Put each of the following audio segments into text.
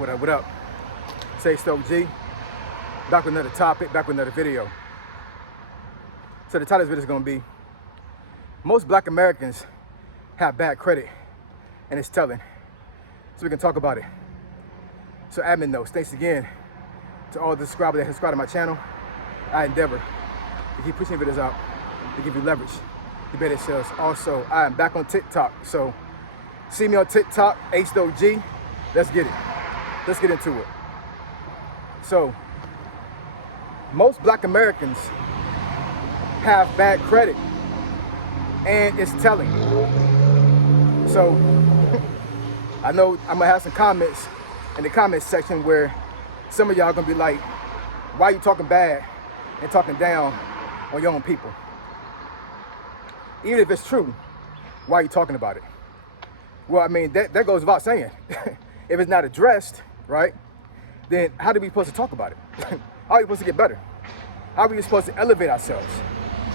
What up? Say Stoke G. Back with another topic, back with another video. So the title of this video is going to be, most black Americans have bad credit, and it's telling. So we can talk about it. So admin notes, thanks again to all the subscribers that subscribe to my channel. I endeavor to keep pushing videos out to give you leverage to better sales. Also, I am back on TikTok, so see me on TikTok, H-G. Let's get it. Let's get into it. So, most black Americans have bad credit, and it's telling. So, I know I'm gonna have some comments in the comments section where some of y'all gonna be like, why are you talking bad and talking down on your own people? Even if it's true, why are you talking about it? Well, I mean, that goes without saying. If it's not addressed, right, then how are we supposed to talk about it? How are we supposed to get better? How are we supposed to elevate ourselves?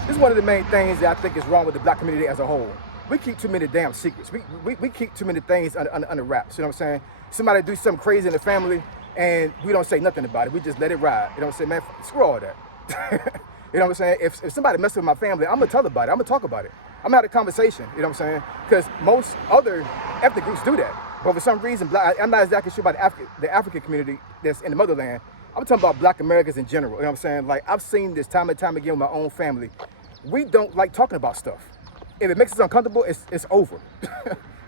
This is one of the main things that I think is wrong with the black community as a whole. We keep too many damn secrets. We keep too many things under wraps, you know what I'm saying? Somebody do something crazy in the family and we don't say nothing about it. We just let it ride. You know what I'm saying, man? Screw all that. You know what I'm saying? If somebody messes with my family, I'm gonna tell about it. I'm gonna talk about it. I'm gonna have a conversation, you know what I'm saying? Because most other ethnic groups do that. But for some reason, I'm not exactly sure about the African community that's in the motherland. I'm talking about black Americans in general, you know what I'm saying? Like, I've seen this time and time again with my own family. We don't like talking about stuff. If it makes us uncomfortable, it's over.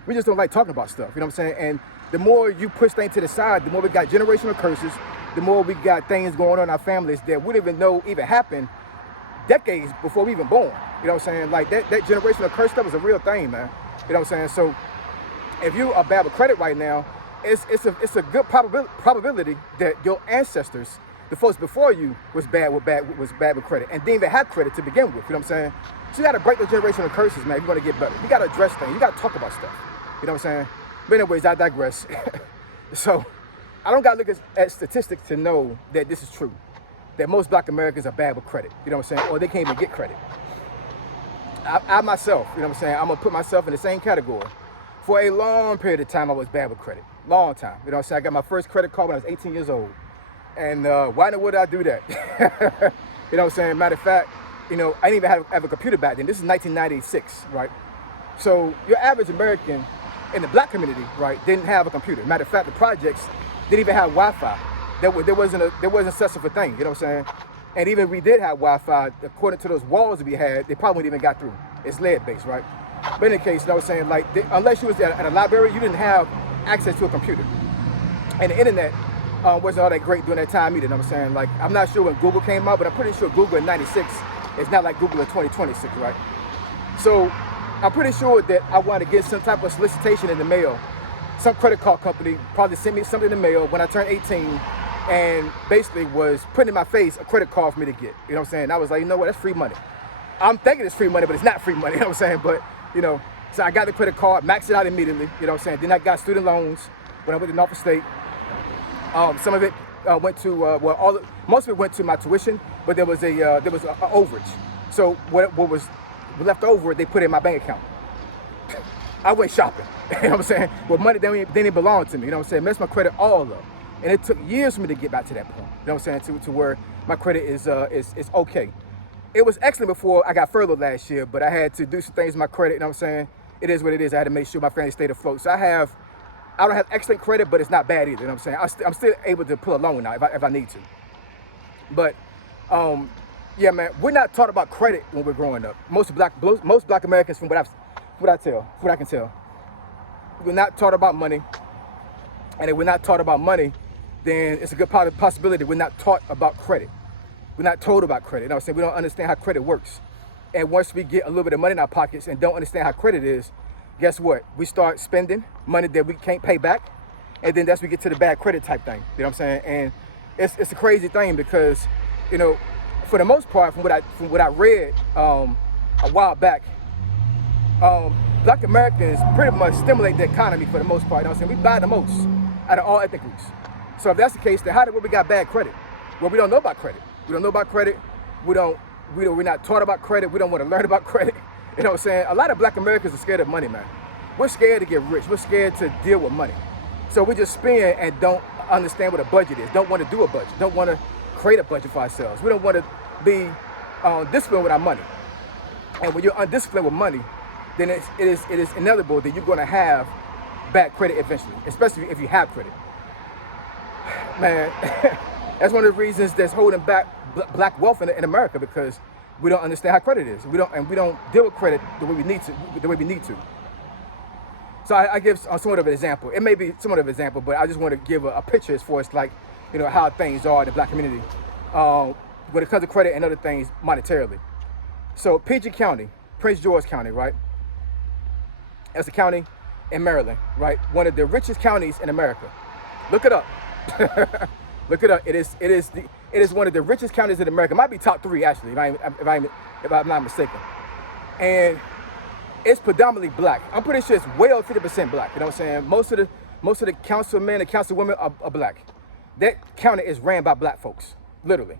We just don't like talking about stuff, you know what I'm saying? And the more you push things to the side, the more we got generational curses, the more we got things going on in our families that we didn't even know even happened decades before we even born. You know what I'm saying? Like, that generational curse stuff is a real thing, man. You know what I'm saying? So if you are bad with credit right now, it's a good probability that your ancestors, the folks before you, was bad with credit and didn't even have credit to begin with. You know what I'm saying? So you got to break those generational curses, man. If you want to get better, you got to address things. You got to talk about stuff. You know what I'm saying? But anyways, I digress. So I don't got to look at statistics to know that this is true, that most black Americans are bad with credit. You know what I'm saying? Or they can't even get credit. I myself, you know what I'm saying, I'm gonna put myself in the same category. For a long period of time, I was bad with credit. Long time. You know what I'm saying? I got my first credit card when I was 18 years old. And why in the world did I do that? You know what I'm saying? Matter of fact, you know, I didn't even have a computer back then. This is 1996, right? So your average American in the black community, right, didn't have a computer. Matter of fact, the projects didn't even have Wi-Fi. There wasn't such a thing, you know what I'm saying? And even if we did have Wi-Fi, according to those walls that we had, they probably wouldn't even got through. It's lead-based, right? But in any case, you know what I'm saying, like, unless you was at a library, you didn't have access to a computer. And the internet wasn't all that great during that time either, you know what I'm saying? Like, I'm not sure when Google came out, but I'm pretty sure Google in 96 is not like Google in 2026, right? So I'm pretty sure that I wanted to get some type of solicitation in the mail. Some credit card company probably sent me something in the mail when I turned 18 and basically was putting in my face a credit card for me to get. You know what I'm saying? I was like, you know what, that's free money. I'm thinking it's free money, but it's not free money, you know what I'm saying? But, you know, so I got the credit card, maxed it out immediately, you know what I'm saying? Then I got student loans when I went to Norfolk State. Some of it went to, most of it went to my tuition, but there was a overage. So what was left over, they put in my bank account. I went shopping, you know what I'm saying? Well, money didn't belong to me, you know what I'm saying? Messed my credit all up. And it took years for me to get back to that point, you know what I'm saying, to where my credit is okay. It was excellent before I got furloughed last year, but I had to do some things with my credit, you know what I'm saying? It is what it is. I had to make sure my family stayed afloat. So I don't have excellent credit, but it's not bad either, you know what I'm saying? I'm still able to pull a loan now if I need to. But, yeah, man, we're not taught about credit when we're growing up. Most black Americans, from what I can tell, we're not taught about money. And if we're not taught about money, then it's a good possibility we're not taught about credit. We're not told about credit. You know what I'm saying? We don't understand how credit works. And once we get a little bit of money in our pockets and don't understand how credit is, guess what? We start spending money that we can't pay back. And then that's when we get to the bad credit type thing. You know what I'm saying? And it's a crazy thing because, you know, for the most part, from what I read a while back, black Americans pretty much stimulate the economy for the most part. You know what I'm saying? We buy the most out of all ethnic groups. So if that's the case, then how did we got bad credit? Well, we don't know about credit. We don't know about credit. We're not taught about credit. We don't want to learn about credit. You know what I'm saying? A lot of black Americans are scared of money, man. We're scared to get rich. We're scared to deal with money. So we just spend and don't understand what a budget is. Don't want to do a budget. Don't want to create a budget for ourselves. We don't want to be disciplined with our money. And when you're undisciplined with money, then it is inevitable that you're going to have bad credit eventually, especially if you have credit. Man, that's one of the reasons that's holding back black wealth in America, because we don't understand how credit is. We don't deal with credit the way we need to. So I give somewhat of an example. It may be somewhat of an example, but I just want to give a picture as far as like, how things are in the black community when it comes to credit and other things monetarily. So PG County, Prince George County, right? That's a county in Maryland, right? One of the richest counties in America. Look it up. Look it up. It is one of the richest counties in America. It might be top 3 actually, if I'm not mistaken. And it's predominantly black. I'm pretty sure it's well 50% black. You know what I'm saying? Most of the councilmen and councilwomen are black. That county is ran by black folks, literally.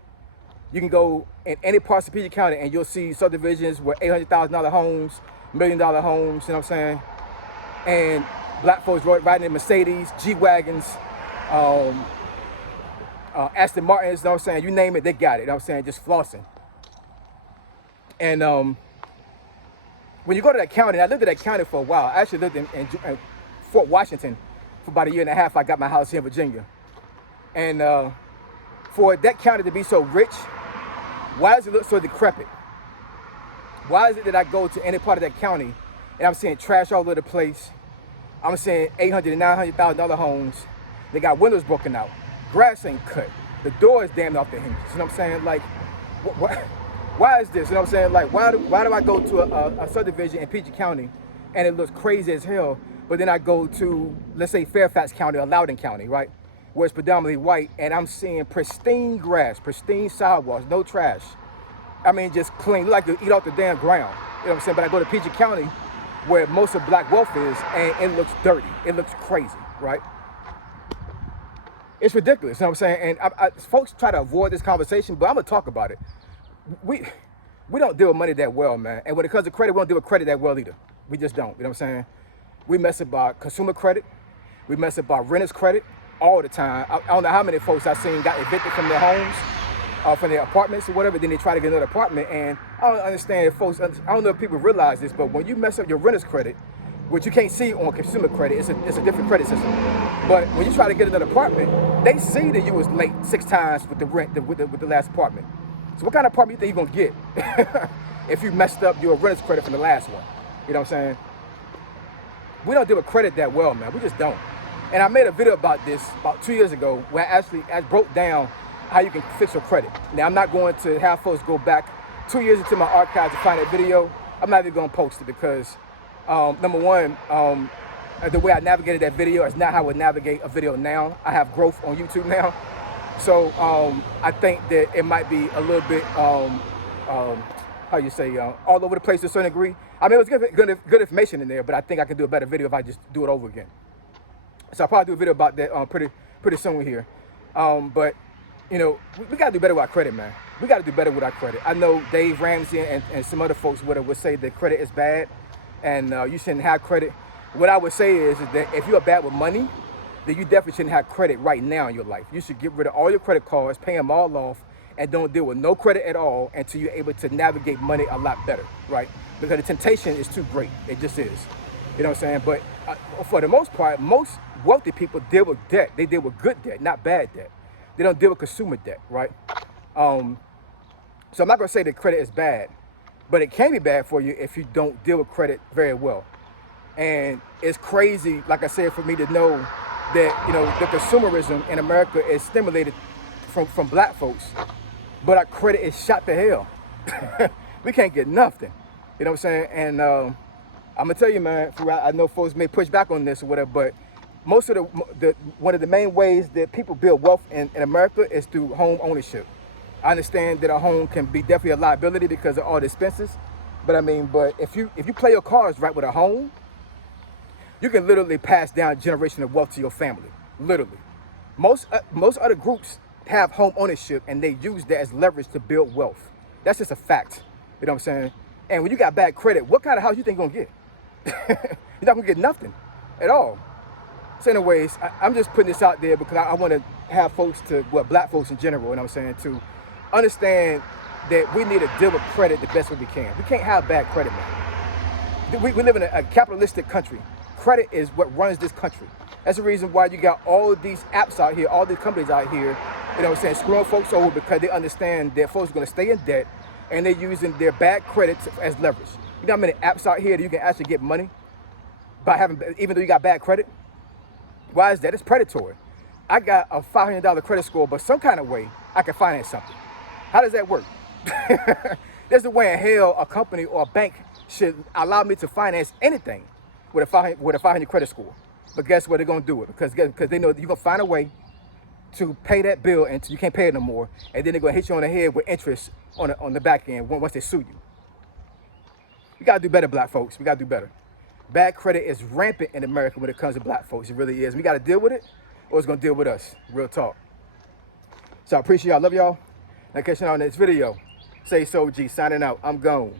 You can go in any parts of PG County and you'll see subdivisions with $800,000 homes, $1 million homes, you know what I'm saying? And black folks riding in Mercedes, G-Wagons, Aston Martins, you know what I'm saying? You name it, they got it, you know what I'm saying? Just flossing. And when you go to that county, and I lived in that county for a while. I actually lived in Fort Washington for about 1.5 years. I got my house here in Virginia. And for that county to be so rich, why does it look so decrepit? Why is it that I go to any part of that county and I'm seeing trash all over the place? I'm seeing $800,000 and $900,000 homes. They got windows broken out. Grass ain't cut. The door is damn off the hinges. You know what I'm saying? Like, why is this? You know what I'm saying? Like, why do I go to a subdivision in PG County and it looks crazy as hell, but then I go to, let's say, Fairfax County or Loudoun County, right, where it's predominantly white, and I'm seeing pristine grass, pristine sidewalks, no trash. I mean, just clean, like to eat off the damn ground. You know what I'm saying? But I go to PG County, where most of black wealth is, and it looks dirty. It looks crazy, right? It's ridiculous, you know what I'm saying? And folks try to avoid this conversation, but I'm gonna talk about it. We don't deal with money that well, man. And when it comes to credit, we don't deal with credit that well either. We just don't, you know what I'm saying? We mess up our consumer credit. We mess up our renter's credit all the time. I don't know how many folks I've seen got evicted from their homes, from their apartments or whatever, then they try to get another apartment. And I don't understand if folks, I don't know if people realize this, but when you mess up your renter's credit, which you can't see on consumer credit, it's a different credit system. But when you try to get another apartment, they see that you was late 6 times with the rent, with the last apartment. So what kind of apartment you think you're gonna get if you messed up your renter's credit from the last one? You know what I'm saying? We don't deal with credit that well, man. We just don't. And I made a video about this about 2 years ago where I broke down how you can fix your credit. Now, I'm not going to have folks go back 2 years into my archives to find that video. I'm not even gonna post it because, number one, the way I navigated that video is not how I would navigate a video now. I have growth on YouTube now. So I think that it might be a little bit, all over the place to a certain degree. I mean, it was good information in there, but I think I could do a better video if I just do it over again. So I'll probably do a video about that pretty soon here. But, we got to do better with our credit, man. We got to do better with our credit. I know Dave Ramsey and some other folks would say that credit is bad and you shouldn't have credit. What I would say is that if you are bad with money, then you definitely shouldn't have credit right now in your life. You should get rid of all your credit cards, pay them all off, and don't deal with no credit at all until you're able to navigate money a lot better, right? Because the temptation is too great. It just is. You know what I'm saying? But for the most part, most wealthy people deal with debt. They deal with good debt, not bad debt. They don't deal with consumer debt, right? So I'm not going to say that credit is bad, but it can be bad for you if you don't deal with credit very well. And it's crazy, like I said, for me to know that, the consumerism in America is stimulated from black folks, but our credit is shot to hell. We can't get nothing. You know what I'm saying? And I'm going to tell you, man, I know folks may push back on this or whatever, but most of one of the main ways that people build wealth in America is through home ownership. I understand that a home can be definitely a liability because of all the expenses, but if you play your cards right with a home, you can literally pass down generational wealth to your family, literally. Most other groups have home ownership and they use that as leverage to build wealth. That's just a fact, you know what I'm saying? And when you got bad credit, what kind of house you think you're gonna get? You're not gonna get nothing at all. So anyways, I'm just putting this out there because I want to have folks to, well, black folks in general, you know what I'm saying, to understand that we need to deal with credit the best way we can. We can't have bad credit, man. We live in a capitalistic country. Credit is what runs this country. That's the reason why you got all of these apps out here, all these companies out here, you know what I'm saying, screwing folks over because they understand that folks are going to stay in debt and they're using their bad credit as leverage. You know how many apps out here that you can actually get money by having, even though you got bad credit? Why is that? It's predatory. I got a $500 credit score, but some kind of way I can finance something. How does that work? There's a way in hell a company or a bank should allow me to finance anything with a 500 credit score. But guess what? They're going to do it because they know you're going to find a way to pay that bill until you can't pay it no more. And then they're going to hit you on the head with interest on the back end once they sue you. We got to do better, black folks. We got to do better. Bad credit is rampant in America when it comes to black folks. It really is. We got to deal with it or it's going to deal with us. Real talk. So I appreciate y'all. Love y'all. Now catch y'all on this video. Say so, G. Signing out. I'm gone.